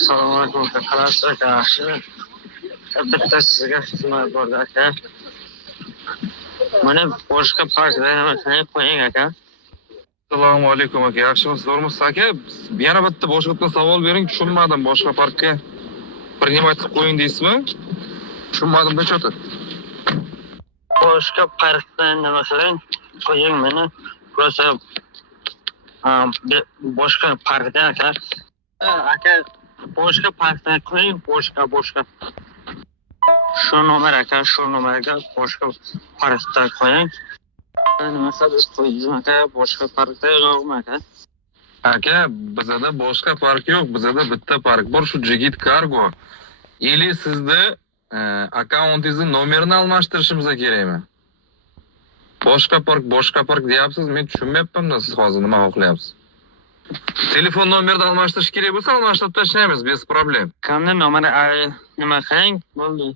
Assalomu alaykum aka. Qalasiz aka? Yaxshi. Bitta sizga xizmat bor aka. Mana boshqa parkda nima qilib qo'ying aka. Assalomu alaykum aka. Yaxshimisiz, zo'rmisiz aka? Yana boshqa savol bering, tushunmadim. Boshqa parkka принимать qilib qo'ying deysizmi? Tushunmadim nechota? Boshqa parkda nima qiling qo'ying meni. Просто boshqa parkda aka. Aka boshqa parkda qo'ying, boshqa. Shu nomer aka, shu nomerga boshqa parkda qo'ying. Nima qilib qo'ying aka, boshqa parkda yo'qmi aka? Aka, bizada boshqa park yo'q, bizada bitta park bor, shu Jigit Cargo. Или sizni akkauntingizni nomerini almashtirishimiz kerakmi? Boshqa park deyapsiz, men tushunmayapman-da siz hozir nima xohlayapsiz. Telefon nomerini almashtirish kerak bo'lsa, almashtirib tashlaymiz, bez problem. Qanday nomeri nima qiling bo'ldi.